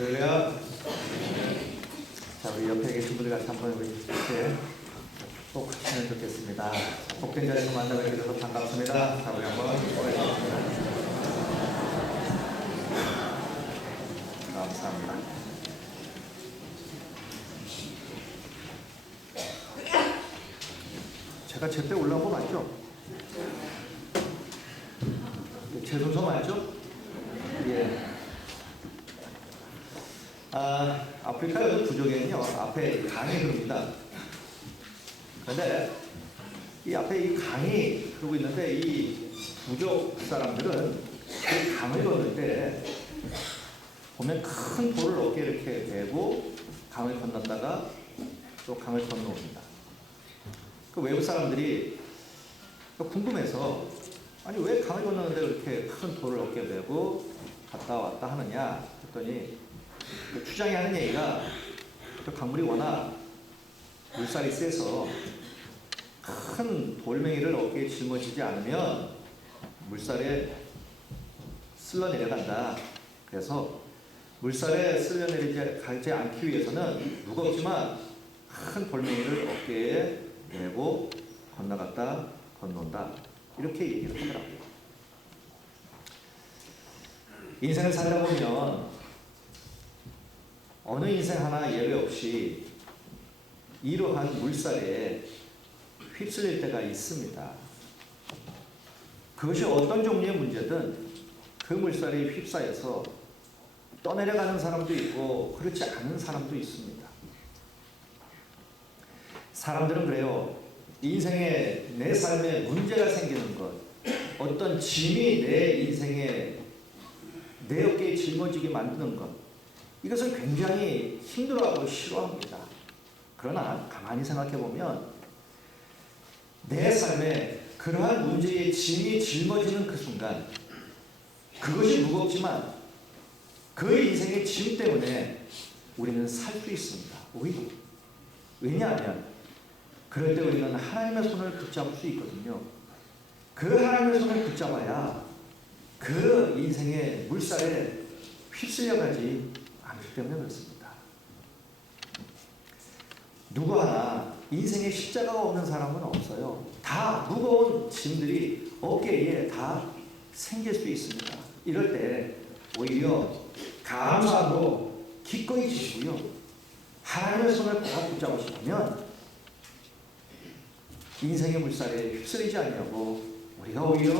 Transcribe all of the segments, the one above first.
할렐루야. 자, 우리 옆에 계신 분들 같이 한번 우리 이렇게 꼭 하시면 좋겠습니다. 복된 자리에서 만나뵙게 돼서 반갑습니다. 자, 우리 한번 고백하겠습니다. 감사합니다. 제가 제때 올라온 거 맞죠? 제 순서 맞죠? 예. 아프리카 여자 부족에는요, 앞에 강이 흐릅니다. 그런데 이 앞에 이 강이 흐르고 있는데 이 부족 사람들은 그 강을 건널 때 보면 큰 돌을 어깨에 이렇게 대고 강을 건넜다가 또 강을 건너옵니다. 그 외부 사람들이 궁금해서 아니 왜 강을 건너는데 이렇게 큰 돌을 어깨에 대고 갔다 왔다 하느냐 했더니 그 추장이 하는 얘기가 그 강물이 워낙 물살이 세서 큰 돌멩이를 어깨에 짊어지지 않으면 물살에 쓸려 내려간다. 그래서 물살에 쓸려 내리지 않기 위해서는 무겁지만 큰 돌멩이를 어깨에 메고 건너갔다 건넌다. 이렇게 얘기를 하더라고요. 인생을 살다 보면 어느 인생 하나 예외 없이 이러한 물살에 휩쓸릴 때가 있습니다. 그것이 어떤 종류의 문제든 그 물살에 휩싸여서 떠내려가는 사람도 있고 그렇지 않은 사람도 있습니다. 사람들은 그래요. 인생에 내 삶에 문제가 생기는 것, 어떤 짐이 내 인생에 내 어깨에 짊어지게 만드는 것, 이것을 굉장히 힘들어하고 싫어합니다. 그러나 가만히 생각해보면 내 삶에 그러한 문제의 짐이 짊어지는 그 순간 그것이 무겁지만 그 인생의 짐 때문에 우리는 살 수 있습니다. 오히려. 왜냐하면 그럴 때 우리는 하나님의 손을 붙잡을 수 있거든요. 그 하나님의 손을 붙잡아야 그 인생의 물살에 휩쓸려가지 않기 때문에 그렇습니다. 누구 하나 인생에 십자가가 없는 사람은 없어요. 다 무거운 짐들이 어깨에 다 생길 수 있습니다. 이럴 때 오히려 감사하고 기꺼이 지시고요. 하나님의 손을 꼭 붙잡으시면 인생의 물살에 휩쓸리지 않냐고 우리가 오히려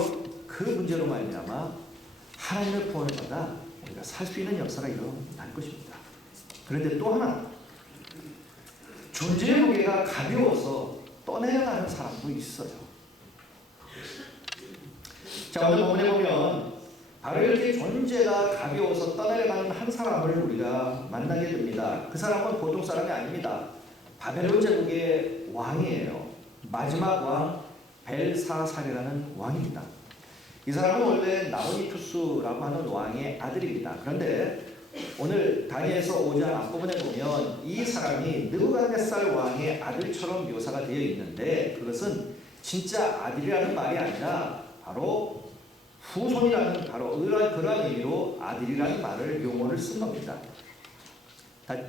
그 문제로 말미암아 하나님의 구원을 받아 우리가 살 수 있는 역사가 일어날 것입니다. 그런데 또 하나 존재의 무게가 가벼워서 떠내려가는 사람도 있어요. 자, 오늘 본문에 보면 바로 이렇게 존재가 가벼워서 떠내려가는 한 사람을 우리가 만나게 됩니다. 그 사람은 보통 사람이 아닙니다. 바벨론 제국의 왕이에요. 마지막 왕 벨사살이라는 왕입니다. 이 사람은 원래 나우니투스라고 하는 왕의 아들입니다. 그런데 오늘 다니엘서 5장 앞부분에 보면 이 사람이 느부갓네살 왕의 아들처럼 묘사가 되어 있는데 그것은 진짜 아들이라는 말이 아니라 바로 후손이라는 바로 그러한 의미로 아들이라는 말을 용어를 쓴 겁니다.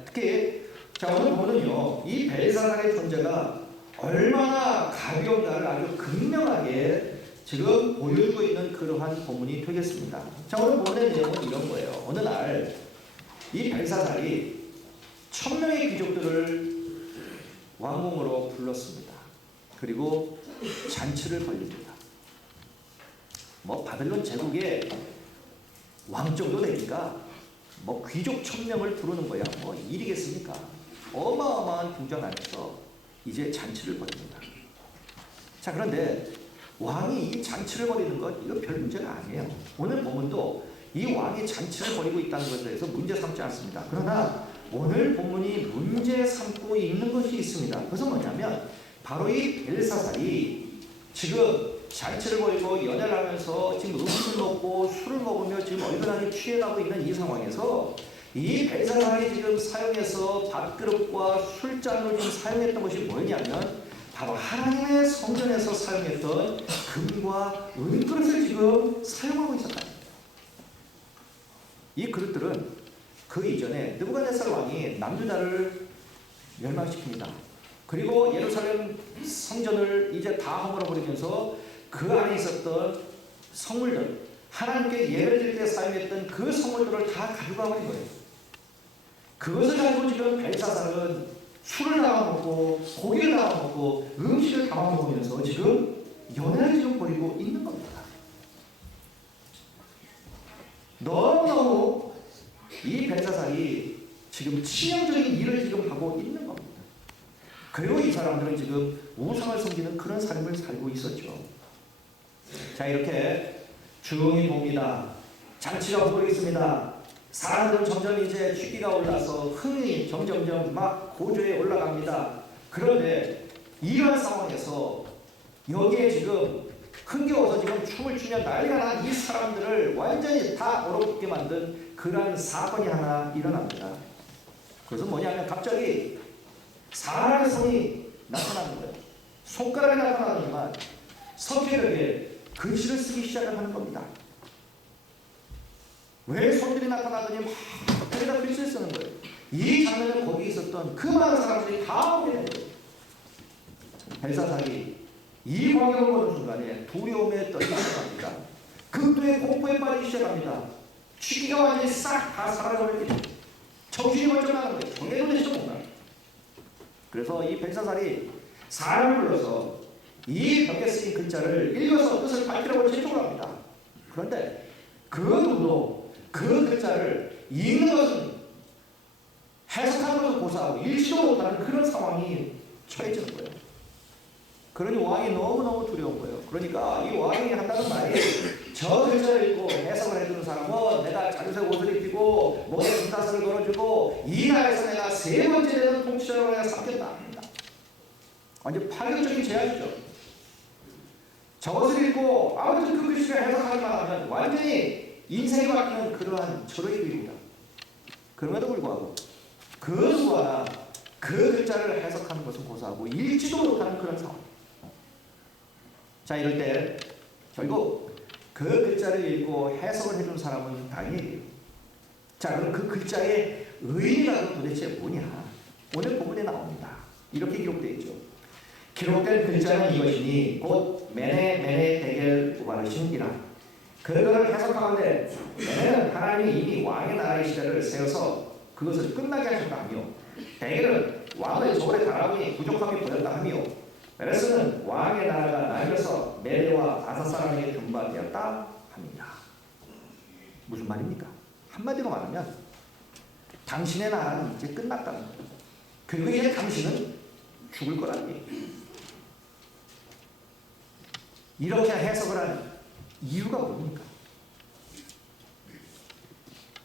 특히 자 오늘 보면요 이 벨사살의 존재가 얼마나 가벼운가를 아주 극명하게 지금 보여주고 있는 그러한 본문이 되겠습니다. 자, 오늘 본문의 내용은 이런 거예요. 어느 날 이 벨사살이 1000명의 귀족들을 왕궁으로 불렀습니다. 그리고 잔치를 벌립니다. 뭐 바벨론 제국의 왕 정도 되니까 뭐 귀족 1000명을 부르는 거야 뭐 일이겠습니까? 어마어마한 궁전 안에서 이제 잔치를 벌입니다. 자, 그런데 왕이 이 잔치를 벌이는 것 이거 별 문제가 아니에요. 오늘 본문도 이 왕이 잔치를 벌이고 있다는 것에 대해서 문제 삼지 않습니다. 그러나 오늘 본문이 문제 삼고 있는 것이 있습니다. 그것은 뭐냐면 바로 이 벨사살이 지금 잔치를 벌이고 연애를 하면서 지금 음식을 먹고 술을 먹으며 지금 얼큰하게 취해가고 있는 이 상황에서 이 벨사살이 지금 사용해서 밥그릇과 술잔으로 지금 사용했던 것이 뭐냐면 바로 하나님의 성전에서 사용했던 금과 은그릇을 지금 사용하고 있었다. 이 그릇들은 그 이전에 느부갓네살 왕이 남유다를 멸망시킵니다. 그리고 예루살렘 성전을 이제 다 허물어 버리면서 그 안에 있었던 성물들, 하나님께 예배를 드릴 때 사용했던 그 성물들을 다 가져가 버린 거예요. 그것을 가지고 지금 벨사살은 술을 나와 먹고 고기를 나와 먹고 음식을 담아 먹으면서 지금 연애를 지금 벌이고 있는 겁니다. 너무너무 이 벨사살이 지금 치명적인 일을 지금 하고 있는 겁니다. 그리고 이 사람들은 지금 우상을 섬기는 그런 삶을 살고 있었죠. 자, 이렇게 주응이 봅니다. 잔치가 오고 있습니다. 사람들은 점점 이제 취기가 올라서 흥이 점점점 막 고조에 올라갑니다. 그런데 이러한 상황에서 여기에 지금 흥겨워서 지금 춤을 추며 난리가 난 이 사람들을 완전히 다 얼어붙게 만든 그러한 사건이 하나 일어납니다. 그것은 뭐냐면 갑자기 사람의 손이 나타나는 거예요. 손가락이 나타나지만 서태벽에 글씨를 쓰기 시작하는 겁니다. 왜 손들이 나타나더니 막 거기다 글씨를 쓰는 거예요. 이 장면을 거기 있었던 그 많은 사람들이 다 보게 된 거예요. 벨사살이 이 광경을 보는 순간에 두려움에 떨기 시작합니다. 극도의 공포에 빠지기 시작합니다. 취기가 완전히 싹 다 사라져버리고 정신이 번쩍 나는 거예요. 정해도 되시죠 뭔가. 그래서 이 벨사살이 사람을 불러서 이 벽에 쓰인 글자를 읽어서 뜻을 밝히라고 제청을 합니다. 그런데 그 누구도 그 글자를 읽는 것은 해석하는 것을 고사하고 읽지도 못하는 그런 상황이 처해지는 거예요. 그러니 왕이 너무너무 두려운 거예요. 그러니까 이 왕이 한다는 말이 저 글자를 읽고 해석을 해주는 사람은 내가 자주색 옷을 입히고 목에 금다스를 걸어주고 이 나라에서 내가 세 번째 되는 통치자로 내가 삼겠다 합니다. 완전 파격적인 제안이죠. 저것을 읽고 아무튼 그 글씨를 해석하기만 하면 완전히 인생이 바뀌는 그러한 절호의 일입니다. 그럼에도 불구하고 그 누구나 그 글자를 해석하는 것은 고사하고 읽지도 못하는 그런 상황. 자, 이럴 때 결국 그 글자를 읽고 해석을 해준 사람은 다니엘이에요. 자, 그럼 그 글자의 의미가 도대체 뭐냐? 오늘 본문에 나옵니다. 이렇게 기록되어 있죠. 기록된 글자는 이것이니 곧 메네 데겔 우바르신이라. 그거를 해석하는데 메네는 하나님이 이미 왕의 나라의 시대를 세워서 그것을 끝나게 하셨다 하며, 데겔은 왕의 저울에 달아보니 부족함이 보였다 하며, 메레스는 왕의 나라가 낡아서 메레와 아사 사람에게 분바되었다 합니다. 무슨 말입니까? 한마디로 말하면 당신의 나라는 이제 끝났다는 거예요. 그리고 이제 당신은 죽을 거라는 얘기예요. 이렇게 해석을 한 이유가 뭡니까?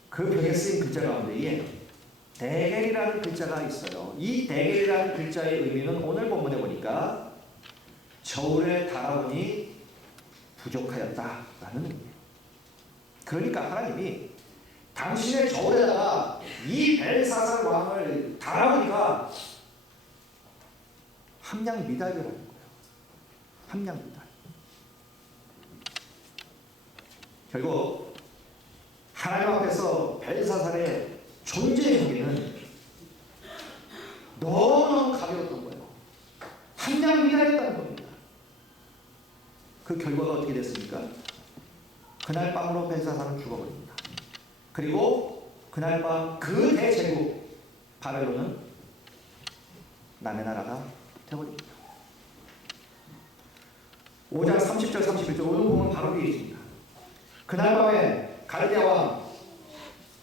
그 벽에 쓰인 글자 가운데에 데겔이라는 글자가 있어요. 이 데겔이라는 글자의 의미는 오늘 본문에 보니까 저울에 달아보니 부족하였다라는 의미예요. 그러니까 하나님이 당신의 저울에다가 이 벨사살 왕을 달아보니까 함량 미달이라는 거예요. 함량 미달. 결국 하나님 앞에서 벨사살의 존재의 무게는 너무너무 가벼웠던 거예요. 함량 미달했다는 겁니다. 그 결과가 어떻게 됐습니까? 그날 밤으로 벨사살은 죽어버립니다. 그리고 그날 밤 그 대제국 바벨론은 남의 나라가 되어버립니다. 5장 30절 31절 오늘 보면 바로 뒤에 있습니다. 그날 밤에 갈대아 왕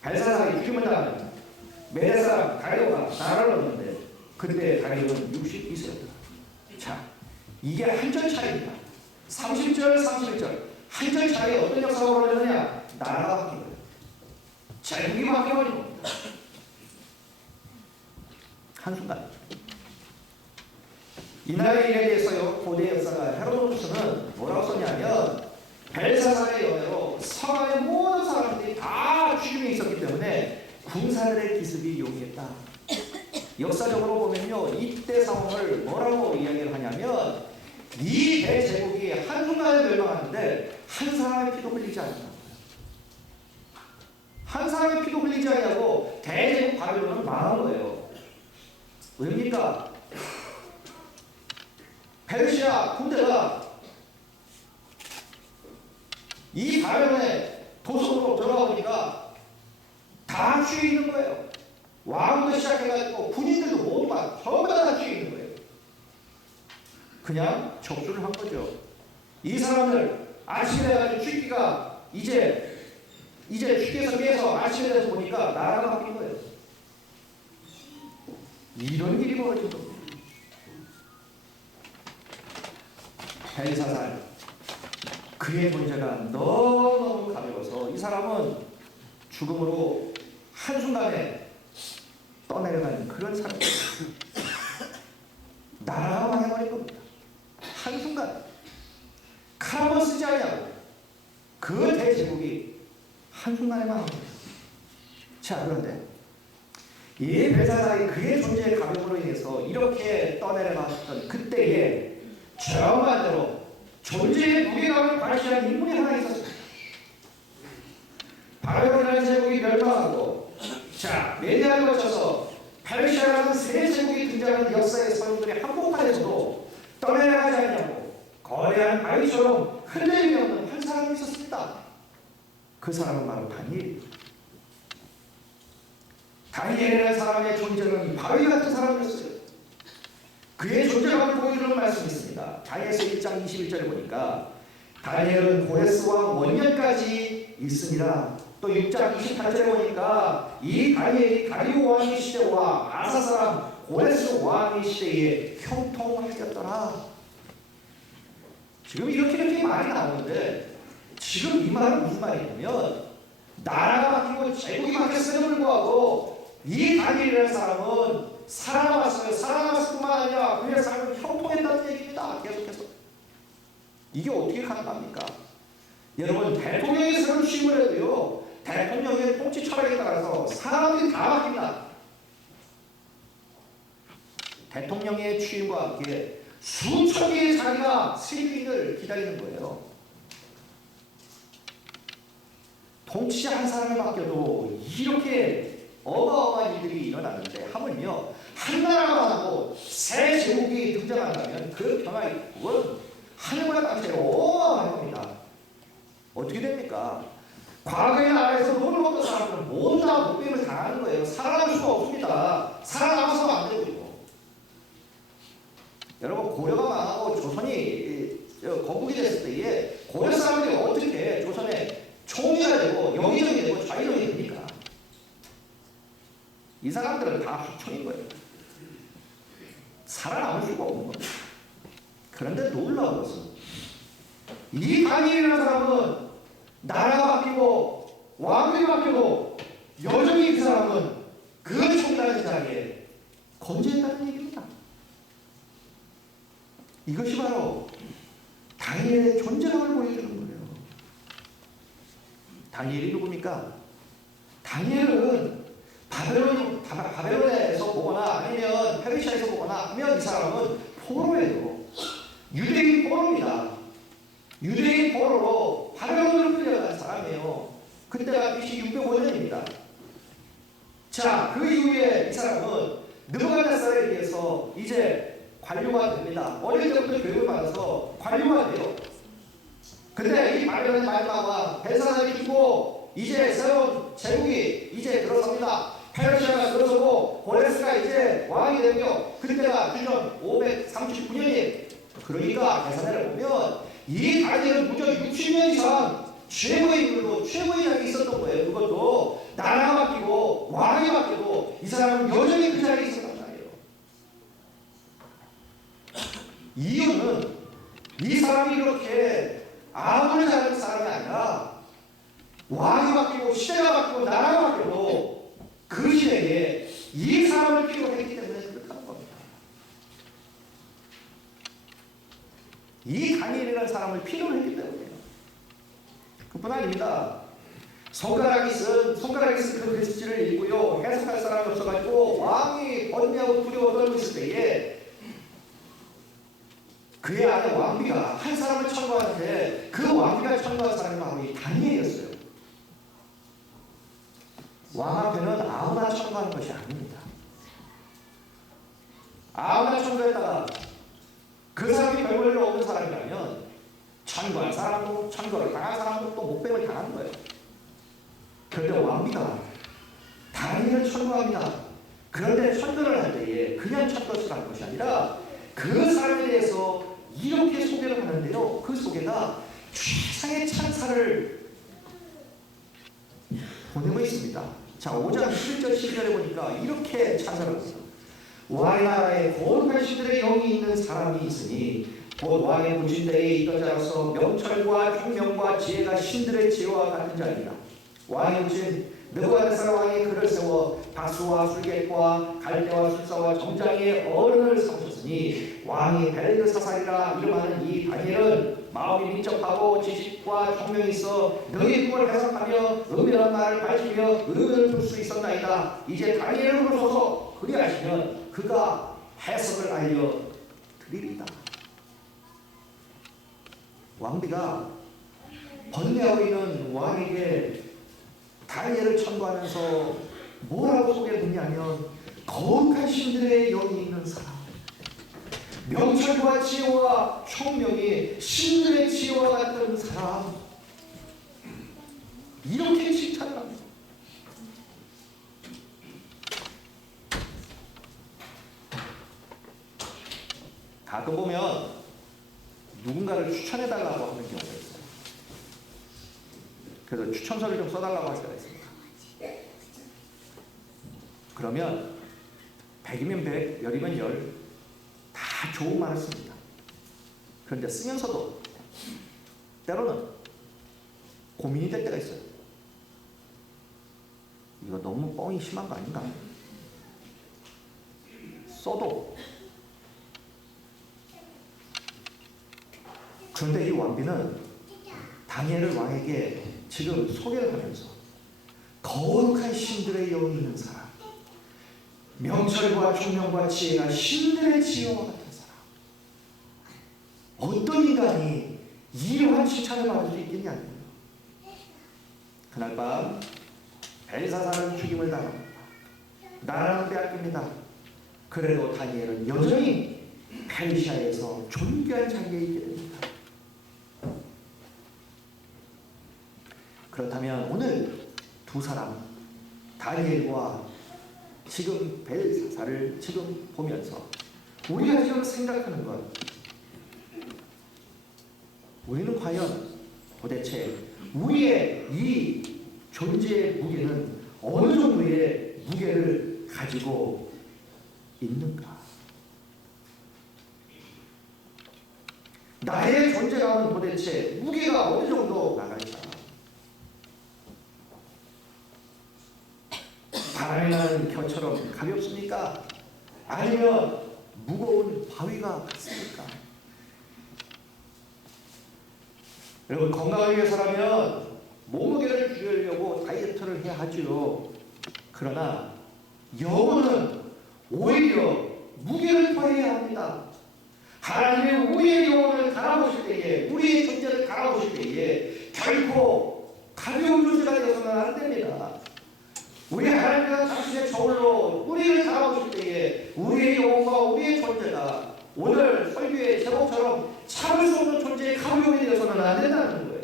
벨사살이 죽임을 당하면 메대 사람 다리오가 나라를 얻는데 그때 다리오는 62세였다. 자, 이게 한 절 차이입니다. 30절 31절 한 절 차이에 어떤 역사가 벌어졌느냐? 나라가 바뀐 거예요. 제국이 바뀌어버린 겁니다. 한순간. 이날의 일에 대해서요, 고대 역사가 헤로도투스는 뭐라고 썼냐면 벨사살의 연애로 서방의 모든 사람들이 다 죽임에 있었기 때문에 군사들의 기습이 용이했다. 역사적으로 보면요, 이때 상황을 뭐라고 이야기를 하냐면 이 대제국이 한순간에 멸망하는데 한 사람의 피도 흘리지 않는다. 한 사람의 피도 흘리지 않냐고 왜입니까? 페르시아 군대가 이 바벨론의 도성으로 들어가 보니까 다 취해 있는 거예요. 왕도 시작해가지고 군인들도 모두 전부 다 취해 있는 거예요. 그냥 적수를 한 거죠. 이 사람들 아침에 돼가지고 취기가 이제 취기에서 깨서 아침에 돼서 보니까 나라가 바뀐 거예요. 이런 일이 벌어진 겁니다. 벨사살, 그의 존재가 너무너무 가벼워서 이 사람은 죽음으로 한순간에 떠내려가는 그런 사람이에요. 나라가 망해버린 겁니다. 한순간 칼 한번 쓰지 않냐고 그 대제국이 한순간에 망합니다. 자, 그런데 이 벨사살이 그의 존재의 가벼움으로 인해서 이렇게 떠내려갔던 그때에 정반대로 존재의 무게감을 과시하는 인물이 하나 있었습니다. 바벨론이라는 제국이 멸망하고, 자, 메디아를 거쳐서 페르시아라는 새 제국이 등장하는 역사의 서름들이 한복판에서도 떠내려가지 않냐고 거대한 바위처럼 흔들림이 없는 한 사람이 있었습니다. 그 사람은 바로 다니엘입니다. 다니엘이라는 사람의 존재는 바위 같은 사람이었어요. 그의 존재감을 보여주는 말씀이 있습니다. 다니엘서 1장 21절에 보니까 다니엘은 고레스 왕 원년까지 있으니라. 또 6장 28절에 보니까 이 다니엘이 다리오 왕의 시대와 아사 사람 고레스 왕의 시대에 형통하였더라. 지금 이렇게 말이 나오는데 지금 이 말은 무슨 말이냐면 나라가 바뀌고 제국이 바뀌었음에도 불구하고 이 다니엘이라는 사람은 살아남았어요. 살아남았을 뿐만 아니라 그의 삶은 형통했다는 얘기입니다. 계속해서. 이게 어떻게 가능합니까? 여러분, 대통령이 새로 취임을 해도요, 대통령의 통치 철학에 따라서 사람들이 다 바뀝니다. 대통령의 취임과 함께 수천 개의 자기가 세계인을 기다리는 거예요. 통치자 한 사람이 바뀌어도 이렇게 어마어마한 일들이 일어나는데 하물며 한 나라만 하고 새 제국이 등장한다면 그 평화의 국은 하늘과 땅처럼 어마어마한 겁니다. 어떻게 됩니까? 과거의 나라에서 돈을 먹던 사람들은 모두 다 목배임을 당하는 거예요. 살아남을 수가 없습니다. 살아남아서 안 되고요. 여러분, 고려가 망하고 조선이 건국이 됐을 때에 고려 사람들이 어떻게 조선의 총리가 되고 영의정이 되고 좌의정이 됩니까? 이 사람들은 다 합청인 거예요. 살아남을 수가 없는 겁니다. 그런데 놀라운 것은 이 다니엘이라는 사람은 나라가 바뀌고 왕들이 바뀌고 여전히 그 사람은 그 총리라는 자리에 건재했다는 얘기입니다. 이것이 바로 다니엘의 존재감을 보여주는 거예요. 다니엘이 누굽니까? 다니엘은 바벨론에서 보거나 아니면 페르시아에서 보거나 하면 이 사람은 포로예요. 유대인 포로입니다. 유대인 포로로 바벨론으로 끌려간 사람이에요. 그때가 BC 605년입니다. 자, 그 이후에 이 사람은 느부갓네살에 의해서 이제 관료가 됩니다. 어릴 때부터 교육을 받아서 관료가 돼요. 근데 이 바벨론의 마지막 왕 벨사살이 죽고 이제 새로운 제국이 이제 들어섭니다. 페르시아가 들어서고 고레스가 이제 왕이 되며 그때가 주전 539년이에요. 그러니까 계산을 보면 이 다니엘은 무려 60년 이상 최고의 인물로 최고의 자리에 있었던 거예요. 그것도 나라가 바뀌고 왕이 바뀌고 이 사람은 여전히 그 자리에 있었단 말이에요. 이유는 이 사람이 그렇게 아무리 잘하는 사람이 아니라 왕이 바뀌고 시대가 바뀌고 나라가 바뀌고 그 시대에 이 사람을 필요로 했기 때문에 그렇다는 겁니다. 이 다니엘이라는 사람을 필요로 했기 때문에요. 그뿐 아닙니다. 손가락이 쓴 그 글씨를 읽고요, 해석할 사람이 없어가지고 왕이 번뇌하고 두려워 떨고 있을 때에 그의 아내 왕비가 한 사람을 청구하는데 그 왕비가 청구한 사람이 바로 이 다니엘이었어요. 왕 앞에는 아무나 청구하는 것이 아닙니다. 아무나 천거했다가 그 사람이 별 볼일 없는 사람이라면 천거한 사람도 천거를 당한 사람도 또 목배을 당하는 거예요. 그런데 왕비가 다니엘을 천거합니다. 그런데 천거를 할 때에 그냥 천거를 하는 것이 아니라 그 사람에 대해서 이렇게 소개를 하는데요. 그 소개가 최상의 찬사를 보내고 있습니다. 자, 5장 11절 12절에 보니까 이렇게 찬사를 합니다. 왕의 나라에 거룩한 신들의 영이 있는 사람이 있으니 곧 왕의 문진대에 있던 자로서 명철과 총명과 지혜가 신들의 지혜와 같은 자입니다. 왕의 문진 느부갓네살 왕이 그를 세워 박수와 술객과 갈대와 술사와 정장의 어른을 삼으셨으니 왕이 벨드사살이라 이름하는 이 다니엘은 마음이 민첩하고 지식과 총명이 있어 너희 꿈을 해석하며 은밀한 말을 밝히며 의문을 풀 수 있었나이다. 이제 다니엘을 부르소서. 그리하시면 그가 해석을 알려드리리다. 왕비가 번뇌하고 있는 왕에게 다니엘을 천거하면서 뭐라고 소개를 듣냐면 거룩한 신들의 영이 있는 사람, 명철과 지혜와 총명이 신들의 지혜와 같은 사람, 이렇게 칭찬을 합니다. 가끔 보면 누군가를 추천해달라고 하는 경우가 있어요. 그래서 추천서를 좀 써달라고 할 때가 있습니다. 그러면 100이면 100, 10이면 10, 다 좋은 말을 씁니다. 그런데 쓰면서도 때로는 고민이 될 때가 있어요. 이거 너무 뻥이 심한 거 아닌가? 써도. 그런데 이 왕비는 다니엘을 왕에게 지금 소개를 하면서 거룩한 신들의 영이 있는 사람, 명철과 총명과 지혜가 신들의 지혜와 같은 사람, 어떤 인간이 이러한 칭찬을 받을 수 있겠냐고요. 그날 밤 벨사살은 죽임을 당합니다. 나라는 빼앗깁니다. 그래도 다니엘은 여전히 페르시아에서 존귀한 자리에 있게 됩니다. 그렇다면 오늘 두 사람 다니엘과 지금 벨사살을 지금 보면서 우리가 지금 생각하는 것, 우리는 과연 도대체 우리의 이 존재의 무게는 어느 정도의 무게를 가지고 있는가? 나의 존재감은 도대체 무게가 어느 정도 나갈까? 바람이 나는 겨처럼 가볍습니까? 아니면 무거운 바위가 같습니까? 여러분, 건강을 위해서라면 몸무게를 줄이려고 다이어트를 해야 하지요. 그러나 영혼은 오히려 무게를 더해야 합니다. 하나님의 우리의 영혼을 갈아보실 때에, 우리의 존재를 갈아보실 때에 결코 가벼운 존재가 되어서는 안 됩니다. 우리 하나님과 당신의 저울로 우리를 갈아보실 때에 우리의 영혼과 우리의 존재가 오늘 설교의 제목처럼 참을 수 없는 존재의 가벼움이 되어서는 안 된다는 거예요.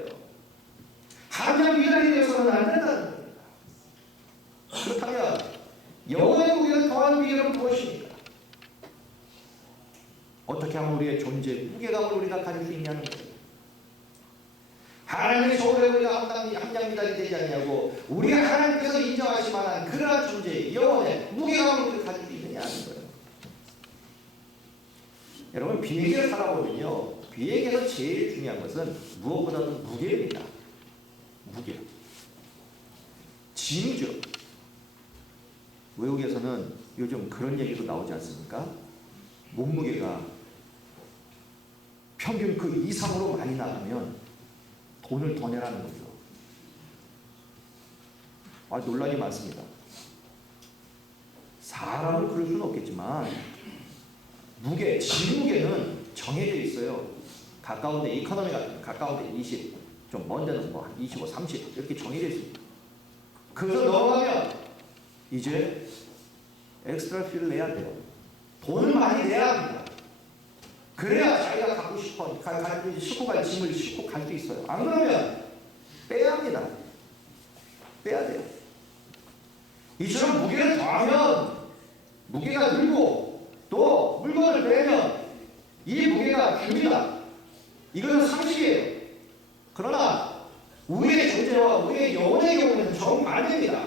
한량 미달이 되어서는 안 된다는 겁니다. 그렇다면 영혼의 무게를 더한 비결은 무엇입니까? 어떻게 하면 우리의 존재 무게감을 우리가 가질 수 있냐는 거예요. 하나님의 저울에 우리가 한량 미달이 되지 않냐고, 우리가 하나님께서 인정하실 만한 그러한 존재, 영혼의 무게감을 우리가 가질 수 있느냐는 거예요. 여러분, 비행기를 타다 보면요, 비행기에서 제일 중요한 것은 무엇보다도 무게입니다. 무게. 짐이죠. 외국에서는 요즘 그런 얘기도 나오지 않습니까? 몸무게가 평균 그 이상으로 많이 나가면 돈을 더 내라는 거죠. 논란이 많습니다. 사람을 그럴 수는 없겠지만 무게, 짐무게는 정해져 있어요. 가까운데 이코노미 같은 가까운데 20, 좀 먼 데는 뭐 25, 30 이렇게 정해져 있습니다. 그래서 넘어가면 이제 엑스트라 피를 내야 돼요. 돈을 많이 내야 합니다. 그래야 자기가 싣고 갈 짐을 싣고 갈 수 있어요. 안 그러면 빼야 합니다. 빼야 돼요. 이처럼 무게를 더하면 무게가 늘고 또 물건을 빼면 이 무게가 줍니다. 이거는 상식이에요. 그러나 우리의 존재와 우리의 영혼의 경우에는 정 반대입니다.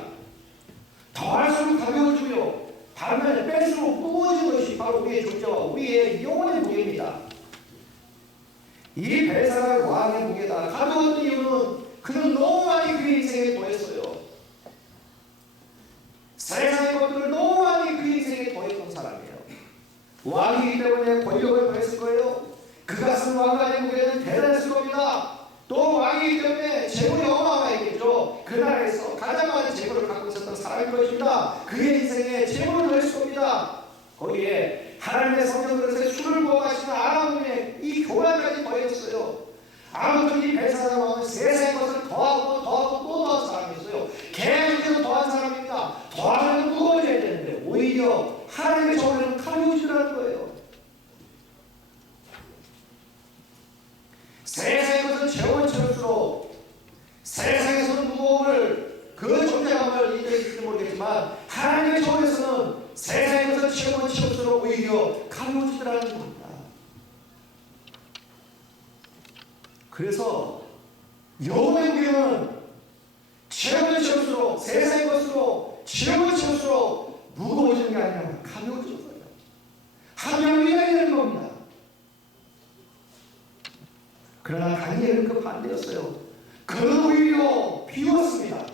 더할수록 가벼워지고요. 반면에 뺄수록 무거워진 것이 바로 우리의 존재와 우리의 영혼의 무게입니다. 이 벨사갈 왕의 무게가 가벼웠던 이유는 그는 너무 많이 그의 인생에 더했어요. 세상의 것들을 너무 많이 그의 인생에 더했던 사람이에요. 왕이기 때문에 권력을 더했을 거예요. 그가 쓴 왕관의 무게는 대단했을 겁니다. 또 왕이기 때문에 재물이 어마어마했겠죠. 그 나라에서 가장 많은 재물을 갖고 있었던 사람일 것입니다. 그의 인생에 재물을 더했을 겁니다. 거기에 하나님의 성전 그릇에 술을 부어 마시는 아람의 이 교만까지 더했어요. 아무튼 이 벨사살 왕은 세상의 것을 더하고 더하고 또 더한 사람이었어요. 계속해서 더한 사람입니다. 더하면 무거워져야 되는데 오히려 하나님의 정의는 가벼워지라는 거예요. 세상의 것은 채울수록 세상에서는 무거움을 그 존재감을 인정했을지 모르겠지만 하나님의 정에서는 세상의 것을 채울수록 오히려 가벼워지더라는 겁니다. 그래서 영혼의 무게는 채울수록 세상의 것으로 채울수록 무거워지는 게 아니라 가벼워지는 거예요. 하나님을 위하여 되는 겁니다. 그러나 다니엘은 그 반대였어요. 그는 오히려 비웠습니다.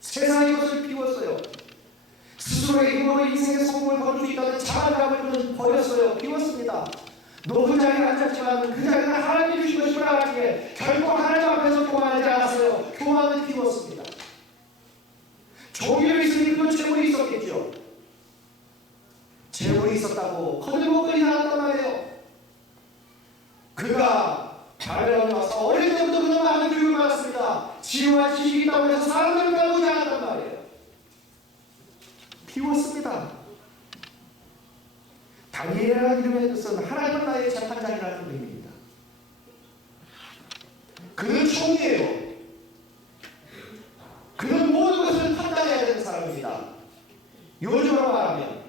세상의 것을 비웠어요. 스스로의 힘으로 인생의 성공을 거둘 수 있다는 자만감을 그는 버렸어요. 비웠습니다. 높은 자리에 앉았지만 그 자리는 하나님이 주신 것임을 알았기에 결코 하나님 앞에서 교만하지 않았어요. 교만은 비웠습니다. 종이를 있으니 그 재물이 있었겠죠. 재물이 있었다고 거들먹거리지 않았단 말이에요. 그가 바벨론에 와서 어릴 때부터 그는 많은 교육을 받았습니다. 지혜와 지식이 있다고 해서 사람들을 따르지 않았단 말이에요. 비웠습니다. 다니엘이라는 이름의 뜻은 하나님은 나의 재판장이라는 의미입니다. 그는 총이에요. 그는 모든 것을 판단해야 되는 사람입니다. 요즘으로 말하면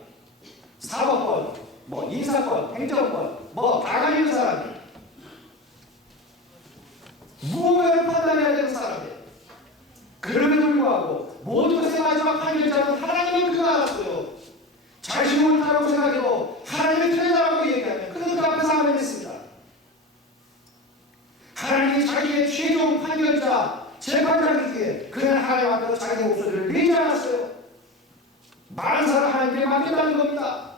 사법권, 인사권, 행정권 다 가지는 사람이에요. 무언가를 판단해야 되는 사람이에요. 그럼에도 불구하고 모든 것의 마지막 판결자는 하나님은 그가 알았어요. 자신이 옳다고 생각해도 하나님이 틀리다고 얘기하면 그는 그 앞에서 아멘했습니다. 하나님이 자기의 최종 판결자, 재판장이기에 그는 하나님 앞에서 자기 목소리를 내지 않았어요. 많은 사람 하나님께 맡긴다는 겁니다.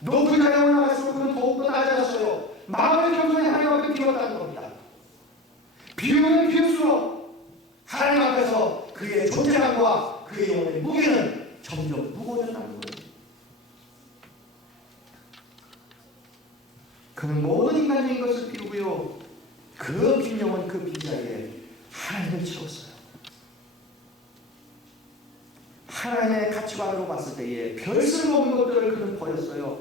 높은 자리에 올라갈수록 그는 더욱더 낮아졌어요. 마음의 겸손히 하나님 앞에 비웠다는 겁니다. 비우면 비울수록 하나님 앞에서 그의 존재감과 그의 영혼의 무게는 점점 무거워진다는 거예요. 그는 모든 인간적인 것을 비우고요. 그 빈 영혼 그 빈자리에 하나님을 채웠어요. 하나님의 가치관으로 봤을 때에 별수를 먹는 것들을 그는 버렸어요.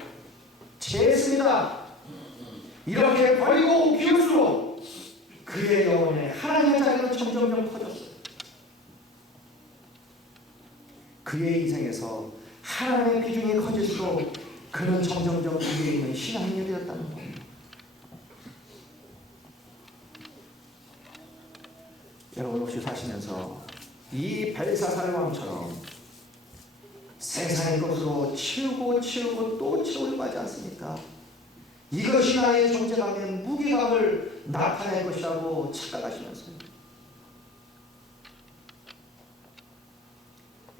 채했습니다. 이렇게 버리고 비울수록 그의 영혼에 하나님의 자리는 점점점 커졌어요. 그의 인생에서 하나님의 비중이 커질수록 그는 점점점 위에 있는 신앙인이 되었다는 겁니다. 여러분 혹시 사시면서 이 벨사살 왕처럼 세상의 것으로 채우고 또 채우려고 하지 않습니까? 이것이 나의 존재감의 무게감을 나타낼 것이라고 착각하시면서요.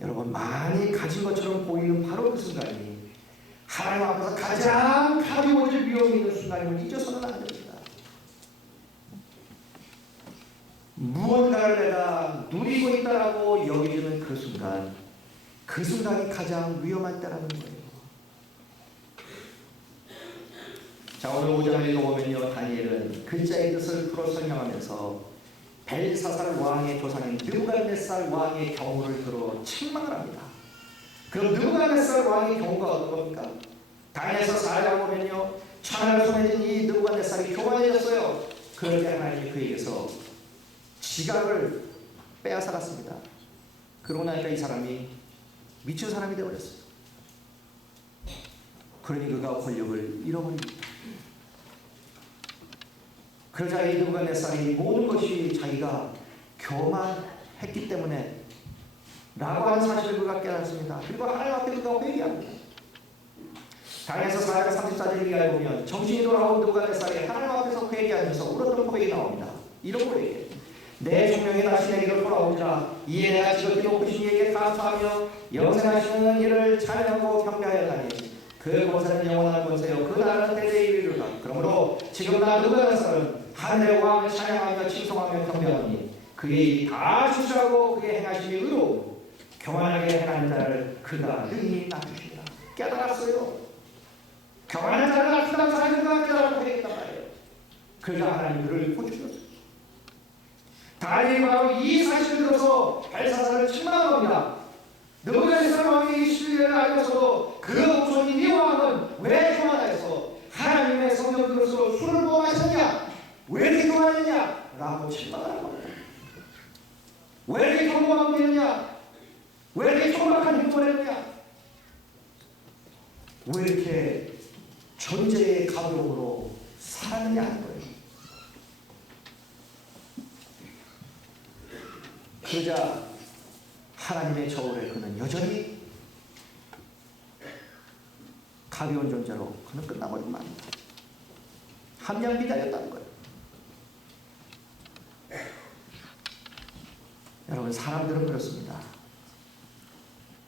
여러분 많이 가진 것처럼 보이는 바로 그 순간이 하나님 앞에서 가장 가벼워질 위험이 있는 순간임을 잊어서는 안 됩니다. 무언가를 내가 누리고 있다라고 여기는 그 순간이 가장 위험할 때라는 거예요. 자, 오늘 5장을 읽어보면요, 다니엘은 글자의 뜻을 풀어 설명하면서 벨사살 왕의 조상인 느부갓네살 왕의 경우를 들어 책망을 합니다. 그럼 느부갓네살 왕의 경우가 어떤 겁니까? 당에서 살다 보면요, 천하를 손에 쥔 이 느부갓네살이 교만해졌어요. 그럴 때 하나님이 그에게서 지각을 빼앗아갔습니다. 그러고 나니까 이 사람이 미친 사람이 되어버렸어요. 그러니 그가 권력을 잃어버립니다. 그러자 이 느부갓네살이 모든 것이 자기가 교만했기 때문에 라고 하는 사실을 그가 깨닫습니다. 그리고 하나님 앞에 그가 회개합니다. 다니엘서 4장 34절 이하에 보면 정신이 돌아온 느부갓네살이 하나님 앞에서 회개하면서 울었던 고백이 나옵니다. 이런 고백이에요. 내 종령이 다시 내게로 돌아오리라. 이에 내가 지극히 높으신 이에게 감사하며 영생하시는 이를 찬양하고 경배하였다니 그 권세는 영원한 권세요 그 나라는 대대에 이르리라. 그러므로 지금 나 느부갓네살은 하늘의 왕을 찬양하며 칭송하며 경배하니 그의 일이 다 주시하고 그의 행하심이 의로워 교만하게 행하는 자를 그가 능히 낮추시리라. 깨달았어요. 교만한 자를 낮추다는 사실을 그가 깨달았고 했단 말이에요. 그가 하나님 그를 고치셨어요. 다니엘이 바로 이 사실을 들어서 벨사살을 책망한 겁니다. 느부갓네살 왕이 이 진리를 알면서도 그 후손인 이 왕은 왜 교만해서 하나님의 성전 그릇으로 술을 부어 마셨냐? 왜 이렇게 교만했냐? 라고 책망을 한 겁니다. 왜 이렇게 경고하고 있느냐? 왜 이렇게 촉박한 행동을 했느냐? 왜 이렇게 존재의 감동으로 살았느냐 하는 거예요. 그러자 하나님의 저울에 그는 여전히 가벼운 존재로 그는 끝나버린 말입니다. 함량 비달렸다는 거예요. 여러분, 사람들은 그렇습니다.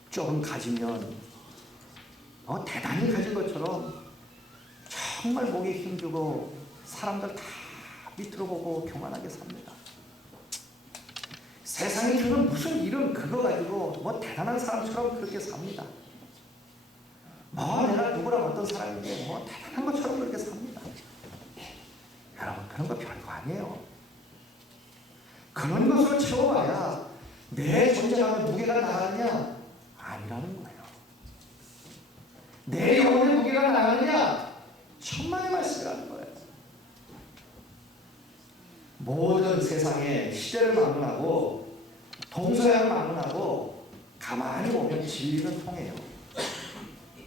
조금 가지면 대단히 가진 것처럼 정말 목에 힘주고 사람들 다 밑으로 보고 교만하게 삽니다. 세상이 주는 무슨 이름 그거 가지고 대단한 사람처럼 그렇게 삽니다. 내가 누구랑 어떤 사람인데 대단한 것처럼 그렇게 삽니다. 여러분, 그런 거 별거 아니에요. 그런 것을 채워봐야 내 존재감에 무게가 나가느냐? 아니라는 거예요. 내 영혼의 무게가 나가느냐? 천만의 말씀이라는 거예요. 모든 세상의 시대를 막론하고 동서양을 막론하고 가만히 보면 진리는 통해요.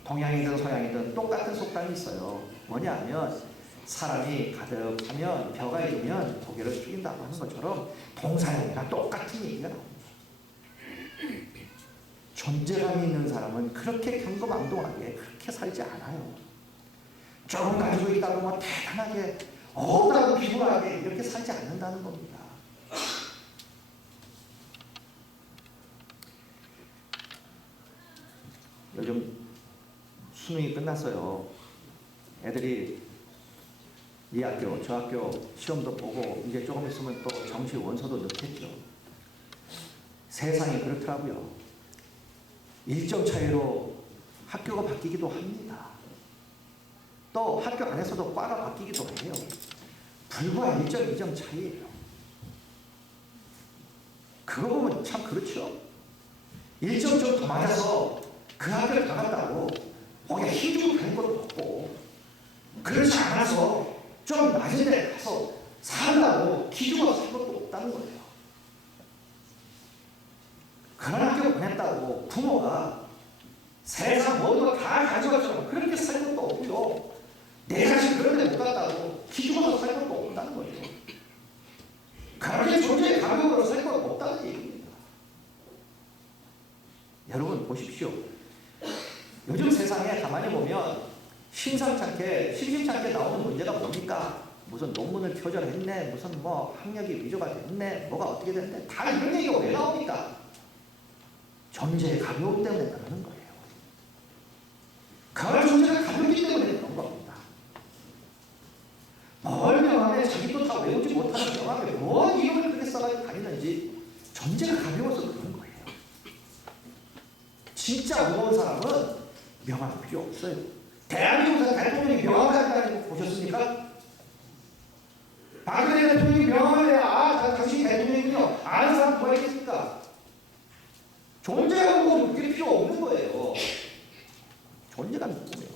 동양이든 서양이든 똑같은 속담이 있어요. 뭐냐면 사람이 가득하면 벼가 있으면 고개를 숙인다고 하는 것처럼 동서양이랑 똑같은 얘기가 나옵니다. 존재감이 있는 사람은 그렇게 경거망동하게 그렇게 살지 않아요. 조금 가지고 있다고 대단하게 없다고 비굴하게 이렇게 살지 않는다는 겁니다. 요즘 수능이 끝났어요. 애들이 이 학교 저 학교 시험도 보고 이제 조금 있으면 또 정시 원서도 넣겠죠. 세상이 그렇더라고요. 일정 차이로 학교가 바뀌기도 합니다. 또 학교 안에서도 과가 바뀌기도 해요. 불과 1점, 2점 차이예요. 그거 보면 참 그렇죠. 1점 좀 더 맞아서 그 학교를 나간다고 거기에 힘주고 가는 것도 없고, 그렇지 않아서 좀 낮은 데 가서 산다고 기죽어서 살 것도 없다는 거예요. 그런 학교 보냈다고 부모가 세상 모든 거 다 가져가처럼 그렇게 살 것도 없고요. 내 자식 그런 데 못 갔다고 기죽어서 살 것도 없다는 거예요. 그렇게 존재의 가격으로 살 것도 없다는 얘기입니다. 여러분 보십시오. 요즘 세상에 가만히 보면 심심찮게 나오는 문제가 뭡니까? 무슨 논문을 표절했네, 무슨 학력이 위조가 됐네, 뭐가 어떻게 됐네, 다 이런 얘기가 왜 나옵니까? 존재의 가벼움 때문에 그러는 거예요. 그 존재가 가볍기 때문에 그런 겁니다. 뭘 명함에 자기도 다 외우지 못하는 명함에 뭔 이름을 그렇게 써가지고 다니는지 존재가 가벼워서 그런 거예요. 진짜 무거운 사람은 명함 필요 없어요. 대한민국 대통령이 명함 가지고 다니는 거 보셨습니까? 박근혜 대통령이 명함을 내야 당신이 대통령이군요. 아는 사람 누가 있겠습니까? 존재가 무거우면 그게 필요 없는 거예요. 존재가 무거워요.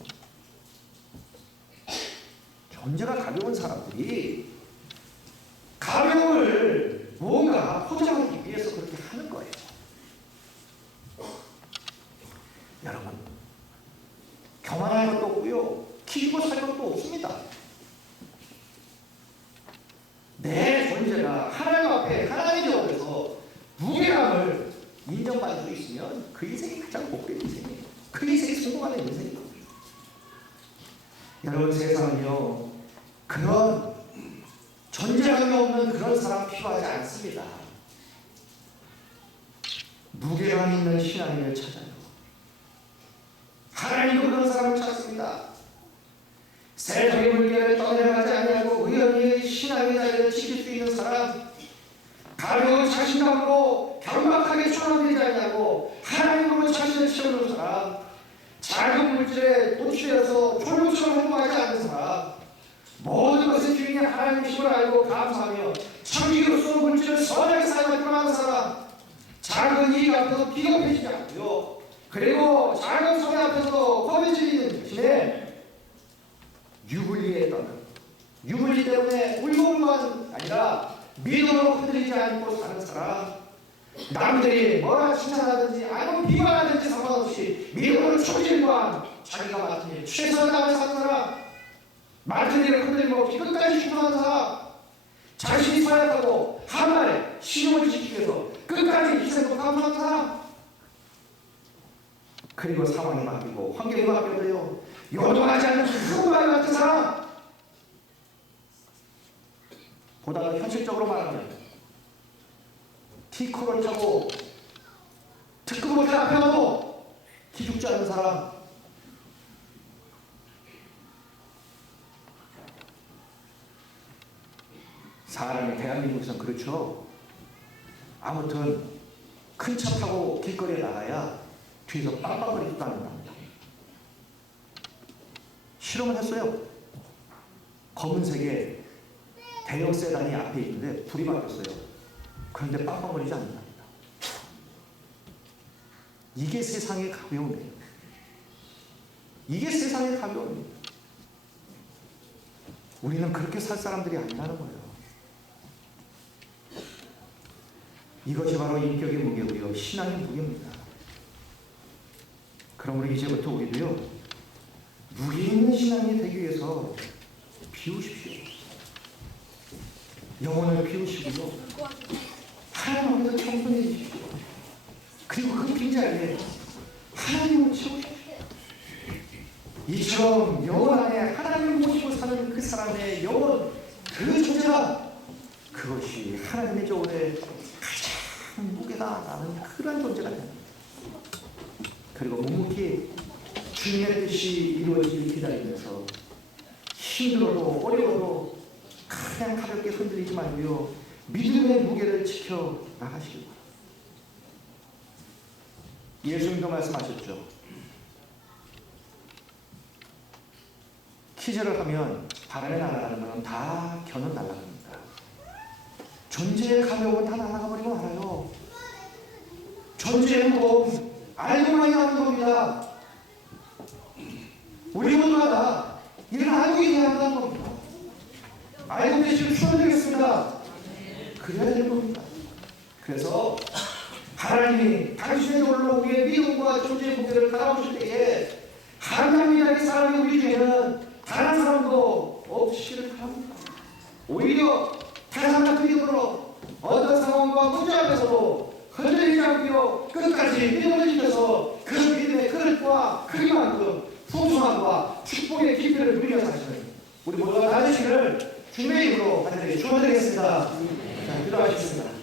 존재가 가벼운 사람들이 가벼움을 뭔가 포장하기 위해서 그렇게 하는 거예요. 여러분, 교만할 것도 없고요, 키우고 살 것도 없습니다. 내 존재가 하나님 앞에 하나님의 앞에서 무게감을 인정받을 수 있으면 그 인생이 가장 복된 인생이에요. 그 인생이 성공하는 인생이에요. 여러분, 세상은요 그런 존재감이 없는 그런 사람 필요하지 않습니다. 무게감 있는 신앙인을 찾아요. 하나님도 그런 사람을 찾습니다. 세상의 물결을 떠내려가지 아니하고 의연히 신앙의 자리를 지킬 수 있는 사람, 가벼운 자신감으로 경박하게 초라되지 아니하고 하나님으로 자신을 채우는 사람, 작은 물질에 노출되어서 조롱처럼 행동하지 않는 사람, 모든 것의 주인이 하나님이심을 알고 감사하며 천기로서 물질을 선하게 사용하기로 하는 사람, 작은 이익 앞에서 비겁해지지 않고요, 그리고 작은 소리 앞에서도 거짓이는 대신에 유불리에 떠나 유불리 때문에 울고만 아니라 믿음으로 흔들리지 않고 사는 사람, 남들이 뭐라 칭찬하든지 아니면 비관하든지 상관없이 믿음으로 초질관 자기가 맡은 일 최선을 다하며 사는 사람, 맡은 일을 흔들림 없이 끝까지 충성하는 사람, 자신이 서약하고 한 말에 신용을 지키기 위해서 끝까지 희생도 감수하는 사람, 그리고 상황이 바뀌고 환경이 바뀌어도요 요동하지 않는 수고하기 같은 사람, 보다 현실적으로 말하면 티코를 타고 특급을 앞에 와도 기죽지 않는 사람, 사람이 대한민국에서는 그렇죠. 아무튼 큰 차 타고 길거리에 나가야 뒤에서 빵빵거리지도 않는답니다. 실험을 했어요. 검은색의 대형 세단이 앞에 있는데 불이 바뀌었어요. 그런데 빵빵거리지 않는답니다. 이게 세상의 가벼움이에요. 이게 세상의 가벼움입니다. 우리는 그렇게 살 사람들이 아니라는 거예요. 이것이 바로 인격의 무게고요, 신앙의 무게입니다. 그럼 우리 이제부터 우리도요 무게 있는 신앙이 되기 위해서 비우십시오. 영혼을 비우시고요, 하나님 앞에서 청소해 주십시오. 그리고 그 빈자리에 하나님을 채우십시오. 이처럼 영혼 안에 하나님을 모시고 사는 그 사람의 영혼, 그 존재가 그것이 하나님의 조언에 가장 무게가 나는 그러한 존재가 됩니다. 그리고 묵묵히 주님의 뜻이 이루어지길 기다리면서 힘들어도 어려워도 그냥 가볍게 흔들리지 말고요, 믿음의 무게를 지켜 나가시길 바랍니다. 예수님도 말씀하셨죠. 키제를 하면 바람에 날아가는 것은 다 겨는 날아갑니다. 존재의 가벼움은 다 날아가 버리면 알아요. 존재의 무거움 알고만 하는 겁니다. 우리 모두가 다 이를 알고 있어야 한다는 겁니다. 알고 계시면 추천드리겠습니다. 그래야 되는 겁니다. 그래서 하나님이 당신의 돌로 우리의 믿음과 존재의 무게를 갈아오실 때에 하나님이라는 사람이 우리 중에는 단 한 사람도 없이를 바랍니다. 오히려 태산 같은 믿음으로 어떤 상황과 문제 앞에서도 흔들리지 않고요, 끝까지 믿음을 지켜서 그 믿음의 그릇과 크기만큼 풍성함과 축복의 깊이를 누리며 사시는 우리 모두가 다 되시기를 주님의 이름으로 간절히 축원드리겠습니다. 자, 기도하시겠습니다.